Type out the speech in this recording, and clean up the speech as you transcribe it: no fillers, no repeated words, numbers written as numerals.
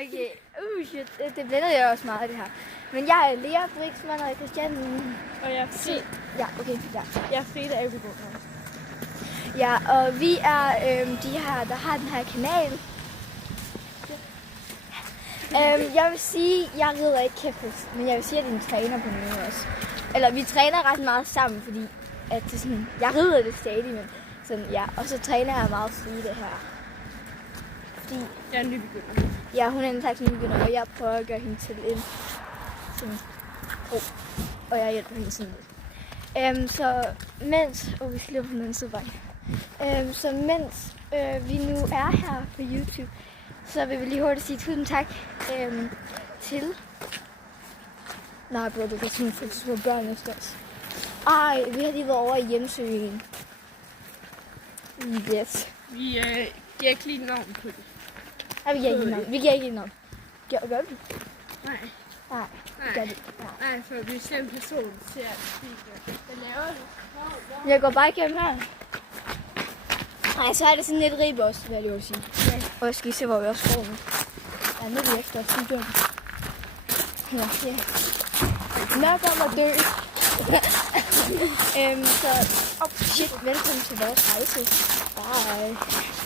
Okay, shit. Det blænder jeg også meget, det her. Men jeg er Lea Brixmann og Christian. Og jeg er Fri. Ja, okay. Ja. Jeg er Frida Abelgaard. Ja, og vi er de her, der har den her kanal. Jeg vil sige, jeg rider ikke kæphest, men jeg vil sige, at det er en træner på noget også. Eller vi træner ret meget sammen, fordi at det sådan, jeg rider det stadig, men sådan, ja. Og så træner jeg meget Frida her. Fordi Jeg er en nybegynder. ja, hun er en slags nybegynder, og jeg prøver at gøre hende til en sådan pro. Og jeg hjælper hende sådan lidt. Så mens... vi skal løbe på den sidevej. Så mens vi nu er her på YouTube, så vil vi lige hurtigt sige tusind tak til... Nej, bro, du kan sådan få små børn efter os. Ej, vi har lige været over i hjemsøgningen. Yes. Vi giver ikke lige navn på det. Nej, vi giver ikke navn. Vi giver ikke navn. Gør vi? Nej. Nej, Nej. gør vi. Nej, for hvis den person ser, hvad laver du? Jeg går bare igennem her. Nej, så er det sådan lidt rib også, hvad jeg lige vil sige. Ja. Og jeg skal I se, hvor vi også går nu. Ja, nu er vi efter studiet. Ja. Nok om at dø. Så, shit, velkommen til vores rejse. Bye.